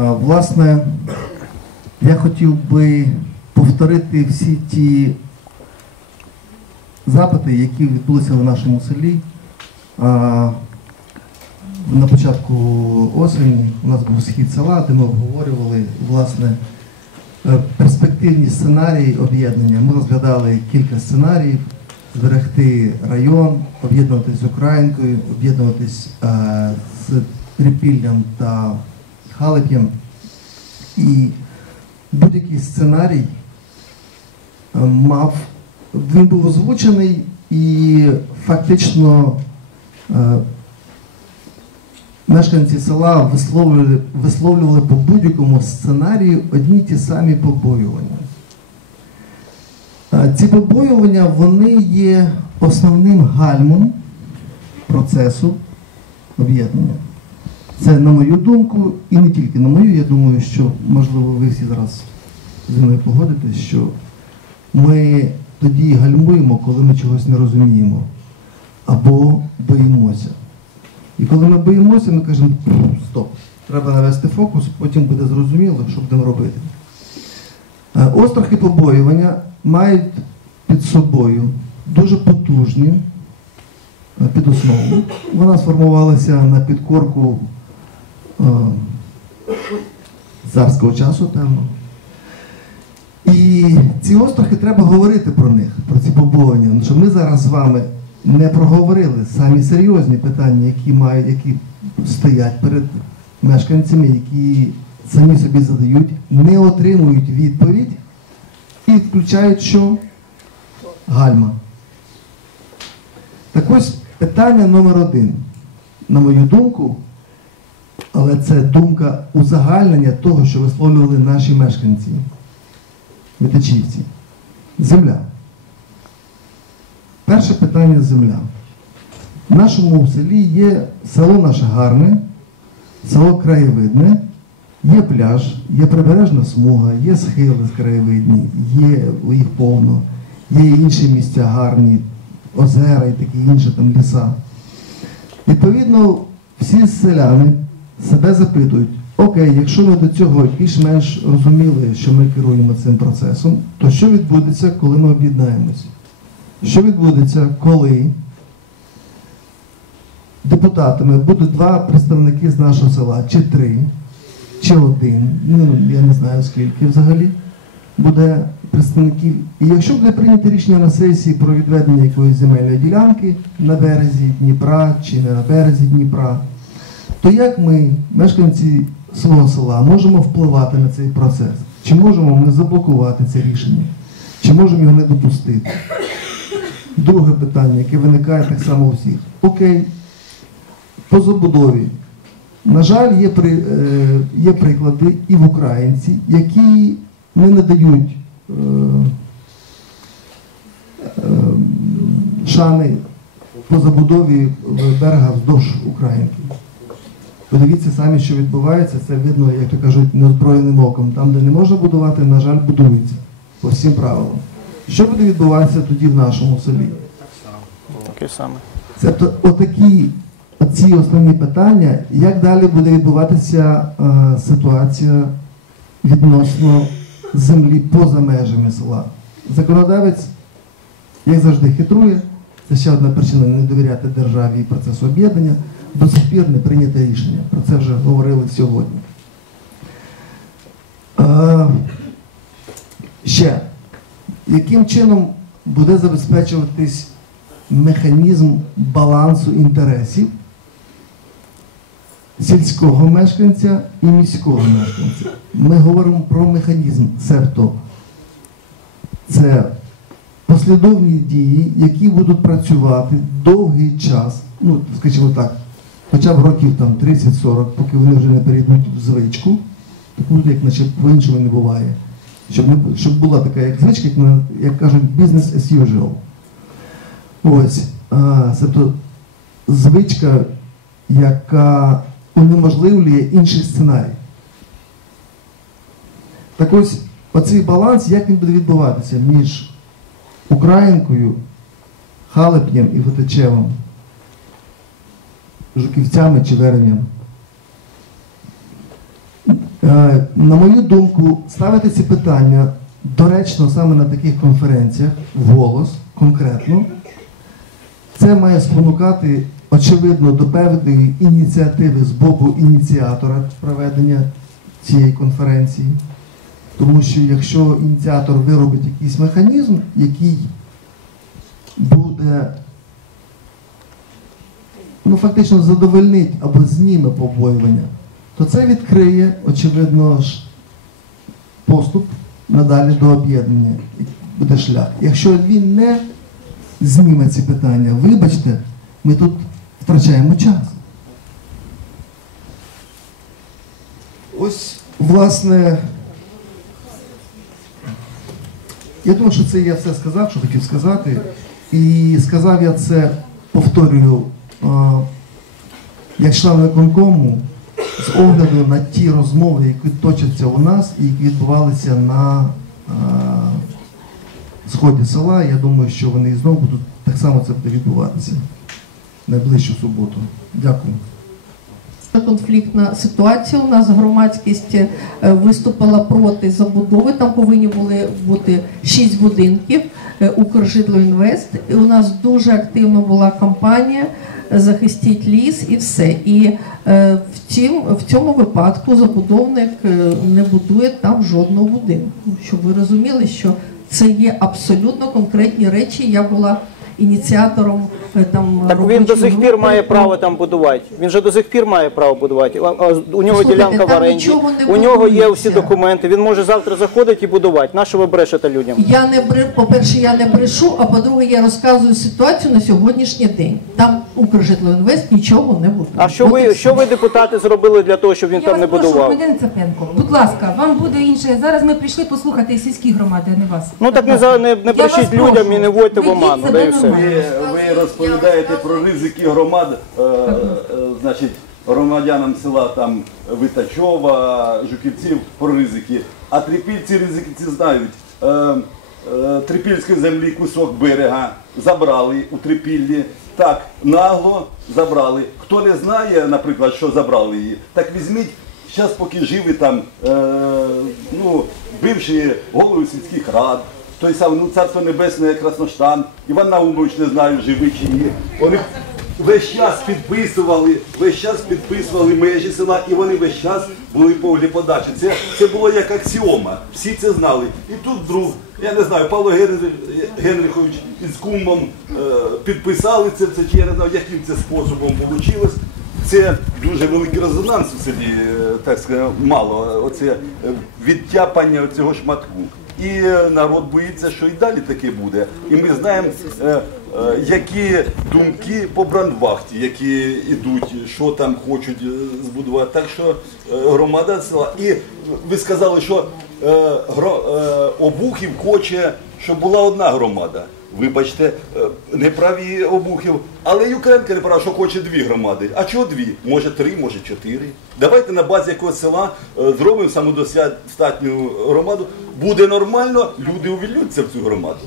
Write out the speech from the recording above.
Власне, я хотів би повторити всі ті запити, які відбулися в нашому селі. На початку осені у нас був схід села, де ми обговорювали власне е, перспективні сценарії об'єднання. Ми розглядали кілька сценаріїв: зберегти район, об'єднуватись з Українкою, об'єднуватись е, з Трипіллям та Халеп'ям. І будь-який сценарій е, мав, він був озвучений і фактично е, мешканці села висловлювали, висловлювали по будь-якому сценарію одні ті самі побоювання. Е, Ці побоювання вони є основним гальмом процесу об'єднання. Це на мою думку, і не тільки на мою, я думаю, що, можливо, ви всі зараз зі мною погодитесь, що ми тоді гальмуємо, коли ми чогось не розуміємо, або боїмося. І коли ми боїмося, ми кажемо, стоп, треба навести фокус, потім буде зрозуміло, що будемо робити. Е, Острахи побоювання мають під собою дуже потужні е, підоснову. Вона сформувалася на підкорку царського часу, певно. І ці острахи треба говорити про них, про ці побоювання. Що ми зараз з вами не проговорили самі серйозні питання, які мають, які стоять перед мешканцями, які самі собі задають, не отримують відповідь і включають що? Гальма. Так ось питання номер один. На мою думку, але це думка узагальнення того, що висловлювали наші мешканці, витичівці. Земля. Перше питання земля. В нашому селі є село наше гарне, село краєвидне, є пляж, є прибережна смуга, є схили краєвидні, є їх повно, є інші місця гарні, озера і такі інші там ліса. Відповідно, всі селяни себе запитують, окей, якщо ми до цього більш-менш розуміли, що ми керуємо цим процесом, то що відбудеться, коли ми об'єднаємося? Що відбудеться, коли депутатами будуть два представники з нашого села, чи три, чи один, ну я не знаю скільки взагалі буде представників. І якщо буде прийнято рішення на сесії про відведення якоїсь земельної ділянки на березі Дніпра чи не на березі Дніпра, то як ми, мешканці свого села, можемо впливати на цей процес? Чи можемо ми заблокувати це рішення? Чи можемо його не допустити? Друге питання, яке виникає так само у всіх. Окей, по забудові. На жаль, є, при, е, є приклади і в українці, які не надають е, е, шани по забудові берега вздовж Українки. Подивіться самі, що відбувається, це видно, як то кажуть, неозброєним оком. Там, де не можна будувати, на жаль, будується по всім правилам. Що буде відбуватися тоді в нашому селі? Таке саме. Тобто отакі ці основні питання, як далі буде відбуватися е, ситуація відносно землі поза межами села. Законодавець, як завжди, хитрує. Це ще одна причина не довіряти державі і процесу об'єднання. До сих пір не прийнято рішення. Про це вже говорили сьогодні. Е, ще, яким чином буде забезпечуватись механізм балансу інтересів сільського мешканця і міського мешканця. Ми говоримо про механізм, себто це послідовні дії, які будуть працювати довгий час, ну, скажімо так, хоча б років там 30-40, поки вони вже не перейдуть в звичку, таку, як наче по-іншому не буває. Щоб, не, щоб була така як звичка, як, на- як кажуть, business as usual. Ось, а, тобто звичка, яка унеможливлює інший сценарій. Так ось, оцей баланс, як він буде відбуватися між Українкою, Халепням і Витичевом, Жуківцями чи Веренням. Е, На мою думку, ставити ці питання доречно саме на таких конференціях, вголос, конкретно, це має спонукати, очевидно, до певної ініціативи з боку ініціатора проведення цієї конференції. Тому що якщо ініціатор виробить якийсь механізм, який буде ну, фактично задовольнить або зніме побоювання, то це відкриє, очевидно ж, поступ надалі до об'єднання. Буде шлях. Якщо він не зніме ці питання, вибачте, ми тут втрачаємо час. Ось, власне, я думаю, що це я все сказав, що хотів сказати. І сказав я це, повторюю, як член виконкому, з огляду на ті розмови, які точаться у нас і які відбувалися на сході села. Я думаю, що вони знову будуть так само це буде відбуватися найближчу суботу. Дякую. Конфліктна ситуація. У нас громадськість е, виступила проти забудови. Там повинні були бути шість будинків е, Укржитлоінвест. І у нас дуже активно була кампанія Захистіть ліс і все. І е, втім, в цьому випадку забудовник е, не будує там жодного будинку. Щоб ви розуміли, що це є абсолютно конкретні речі. Я була ініціатором там Так він до сих пір має право там будувати. Він же до сих пір має право будувати. А- а У нього Слухайте, ділянка в там оренді. нічого не У нього є будується. всі документи. Він може завтра заходити і будувати. На що ви брешете людям? Я не бре, по-перше, я не брешу, а по-друге, я розказую ситуацію на сьогоднішній день. Там Укржитлоінвест нічого не буде. А що ви, що ви депутати зробили для того, щоб він Я там не вас прошу, будував? громадянин Цапенко, будь ласка, вам буде інше. Зараз ми прийшли послухати сільські громади, а не вас. Ну так не за не, не Я брешіть людям і не вводьте в ведіть оману. себе Да і все. нормально. Ви, ви розповідаєте про ризики громад, е, е, значить, громадянам села там Витачова, Жуківців про ризики. А трипільці ризики ці знають. Е, е, Трипільської землі кусок берега забрали у Трипіллі. Так, нагло забрали. Хто не знає, наприклад, що забрали її, так візьміть, зараз поки живі там, е, ну, бивші голови сільських рад, той самий, ну, царство небесне, Красноштан, Іван Наумович не знаю, живий чи ні. Вони весь час підписували, весь час підписували межі села, і вони весь час були повні подачі. Це, це було як аксіома. Всі це знали. І тут друг, я не знаю, Павло Генрихович із кумом е, підписали це, це, чи я не знаю, яким це способом вийшло. Це дуже великий резонанс у селі, е, так сказати, мало. Оце е, відтяпання цього шматку. І народ боїться, що і далі таке буде. І ми знаємо, е, е, які думки по брандвахті, які йдуть, що там хочуть е, збудувати. Так що громада села. І ви сказали, що Обухів хоче, щоб була одна громада. Вибачте, е, неправі обухів. Але Юкренко не прав, що хоче дві громади. А чого дві? Може три, може чотири. Давайте на базі якогось села зробимо самодостатню громаду. Буде нормально, люди увільються в цю громаду.